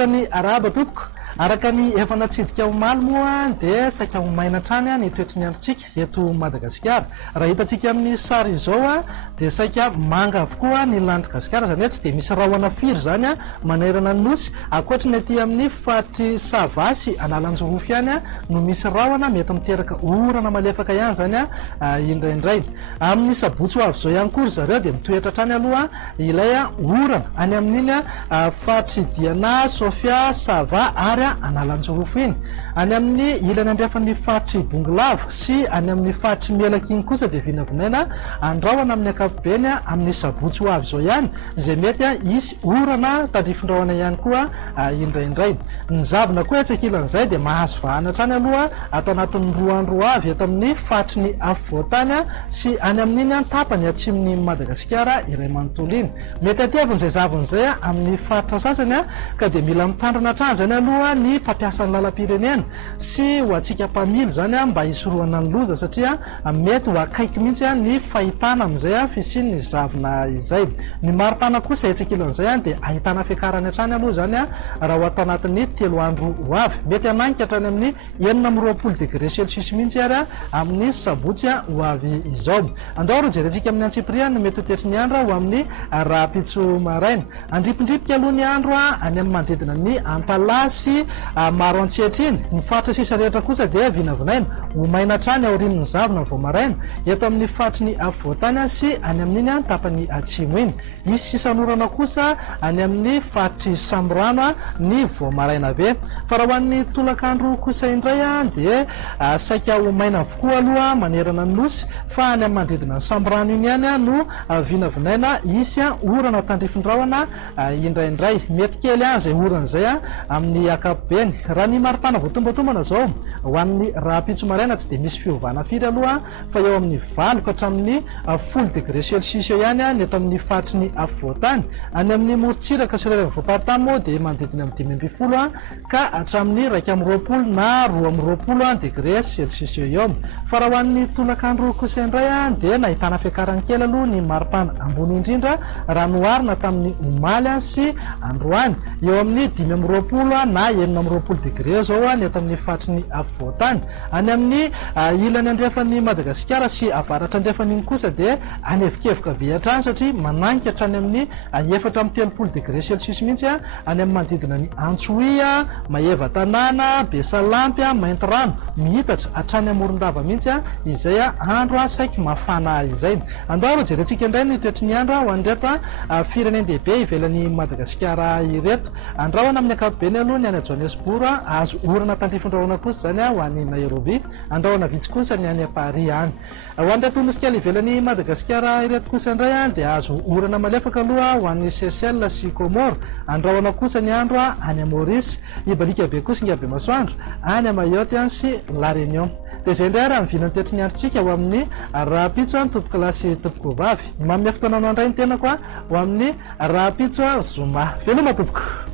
Manolotra ny araba tompoko araka ny efa natsidika ho maly moa dia saika ho maina trany ny toetry ny androntsika eto Madagasikara. Raha hitantsika amin'ny sary izao dia saika manga avokoa ny landro gasikara, zany hoe tsy dia misy rahona firy zany manerana ny nosy, ankoatra ny aty amin'ny faritry Savasy Analanjorofy ihany no misy rahona mety miteraka orana malefaka ihany zany indraindray. Amin'ny sabotsy ho avy zao ihany koa zareo dia mitoetra trany aloha ilay orana any amin'iny faritry Diana, Sofia, Sava ary Analanjorofo iny. Any amin'ny ilany andrefan'ny faritry Bongolava sy any amin'ny faritry Melaka iny kosa dia vinavinaina andrahoana amin'ny ankapobeny amin'ny sabotsy ho avy zao ihany izay mety isy orana tandrifindrahoana ihany koa indraindray. Ny zavona koa atsakilan'izay dia mahazo vahana trany aloha atao anatin'ny 2 andro avy eto amin'ny faritry ny afovoantany sy any amin'iny tapany atsimon'ny Madagasikara iray manontolo iny. Mety atiavin'izay zavin'izay amin'ny faritra sasany ka dia mila mitandrana trany zany aloha ny mpampiasan'ny lalam-pirenena sy ho antsika mpamily zany mba hisorohana ny loza satria mety ho akaiky mihitsy ny fahitana amin'izay fisian'ny zavona izay. Ny maripana kosa atsakilan'izay dia ahitana fiakarany hatrany aloha zany raha ho atao anatin'ny 3 andro ho avy, mety hananika hatrany amin'ny 420 degré celsius mihitsy ary amin'ny sabotsy ho avy izao. Andao ro jerentsika amin'ny Antsipria no mety ho tetry ny andro ho amin'ny rapitso maraina. Andripindripika aloha ny andro any amin'ny manodidina ny Antalasy maro antsehatriny. Ny faritra sisa rehetra kosa dia vinavinaina ho maina trany aorian'ny zavona vao maraina eto amin'ny faritry ny afovoantany sy any amin'iny tapany atsimo iny. Isy sisanorana kosa any amin'ny faritry Samborano ny vao maraina be. Fa raha ho an'ny tolakandro kosa indray dia saika ho maina avokoa aloha manerana ny nosy, fa any amin'ny manodidina ny Samborano iny ihany no vinavinaina isy orana tandrifindrahoana indraindray. Mety kely zay orana zay amin'ny ankapobeny. Raha ny maripana voatombotombana zao ho an'ny rapitso maraina tsy dia misy fiovana firy aloha fa eo amin'ny 4 ka hatramin'ny 10 degré celsius eo ihany ny eto amin'ny faritry ny afovoantany. Any amin'ny morontsiraka sy reraka voaparitany moa dia manodidina amin'ny 5 ka hatramin'ny 2 na 2 degré celsius eo eo. Fa raha ho an'ny tolakandro kosa indray dia nahitana fiakarany kely aloha ny maripana ambony indrindra raha noharina tamin'ny omaly sy androany eo amin'ny 5 na 20 degré zao ny eto amin'ny faritry ny afovoantany. Any amin'ny ilany andrefan'ny Madagasikara sy avaratra andrefan'iny kosa dia anevikevoka be hatrany satria mananika hatrany amin'ny 430 degré celsius mihitsy any amin'ny manodidina ny Antsoia, Maheva Tanàna, Besalampy, Maintirano mihitatra hatrany Amorondava mihitsy izay andro saika mafana izay. Andao ro jerentsika indray ny toetry ny andro ho an'ireto firenendehibe ivelan'ny Madagasikara ireto. Andrahoana amin'ny ankapobeny aloha ny any Johannesburg azo orana tandrifindrahoana kosa zany ho an'ny Nairobi, andrahoana vitsy kosa ny any Paris any. Ho an'ireto nosika ivelan'ny Madagasikara ireto kosa indray dia azo orana malefaka aloha ho an'ny Seychelles sy Comore, andrahoana kosa ny andro any Maurice, ibalika be kosa ny abe masoandro any Mayotte sy La Réunion. Dia izay indray raha mivinany toetry ny androntsika ho amin'ny rapitso tompoko lahy sy tompoko vavy. Mamy fotoana andray ny tenako ho amin'ny rapitso Zoma. Veloma tompoko.